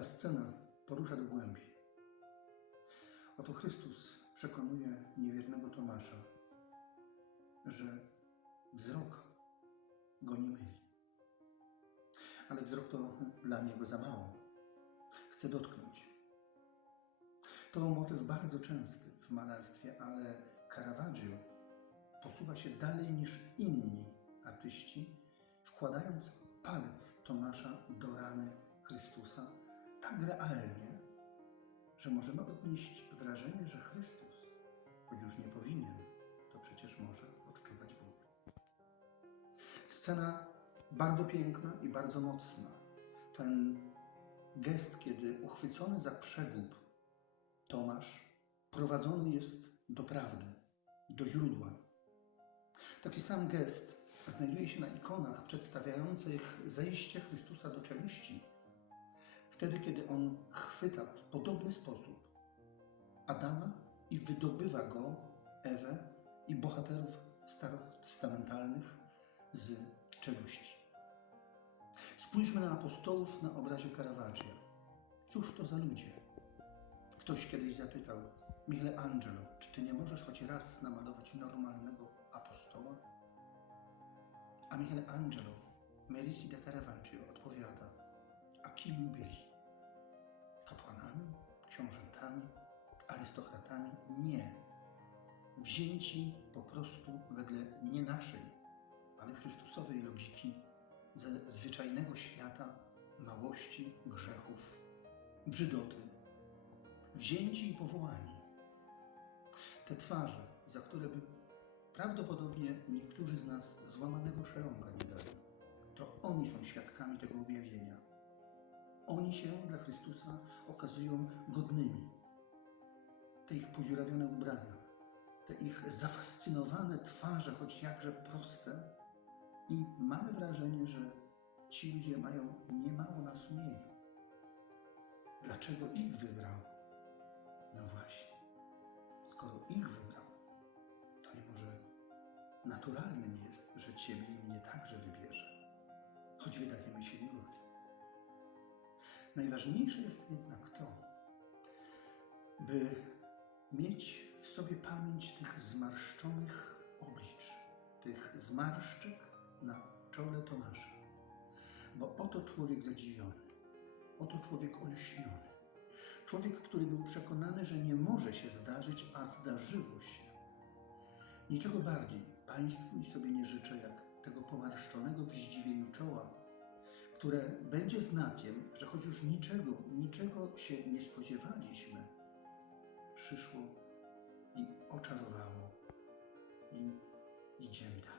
Ta scena porusza do głębi. Oto Chrystus przekonuje niewiernego Tomasza, że wzrok go nie myli. Ale wzrok to dla niego za mało. Chce dotknąć. To motyw bardzo częsty w malarstwie, ale Caravaggio posuwa się dalej niż inni artyści, wkładając palec Tomasza do rany Chrystusa tak realnie, że możemy odnieść wrażenie, że Chrystus, choć już nie powinien, to przecież może odczuwać ból. Scena bardzo piękna i bardzo mocna. Ten gest, kiedy uchwycony za przegub Tomasz prowadzony jest do prawdy, do źródła. Taki sam gest znajduje się na ikonach przedstawiających zejście Chrystusa do czeluści. Wtedy, kiedy on chwyta w podobny sposób Adama i wydobywa go, Ewę i bohaterów starotestamentalnych z czeluści. Spójrzmy na apostołów na obrazie Caravaggia. Cóż to za ludzie? Ktoś kiedyś zapytał, Michelangelo, czy ty nie możesz choć raz namalować normalnego apostoła? A Michelangelo, Merisi de Caravaggio odpowiada, a kim byli? Książętami, arystokratami? Nie. Wzięci po prostu wedle nie naszej, ale Chrystusowej logiki ze zwyczajnego świata małości, grzechów, brzydoty, wzięci i powołani. Te twarze, za które by prawdopodobnie niektórzy z nas złamanego szelonga nie dali, to oni są świadkami tego objawienia. Oni się dla Chrystusa okazują godnymi. Te ich podziurawione ubrania, te ich zafascynowane twarze, choć jakże proste, i mamy wrażenie, że ci ludzie mają niemało na sumieniu. Dlaczego ich wybrał? No właśnie, skoro ich wybrał, to i może naturalnym jest, że Ciebie i mnie także wybierze, choć wydajemy się wilgoci. Najważniejsze jest jednak to, by mieć w sobie pamięć tych zmarszczonych oblicz, tych zmarszczek na czole Tomasza. Bo oto człowiek zadziwiony, oto człowiek olśniony, człowiek, który był przekonany, że nie może się zdarzyć, a zdarzyło się. Niczego bardziej Państwu i sobie nie życzę, jak tego pomarszczonego w zdziwieniu czoła, które będzie znakiem, że choć już niczego, niczego się nie spodziewaliśmy, przyszło i oczarowało i idziemy.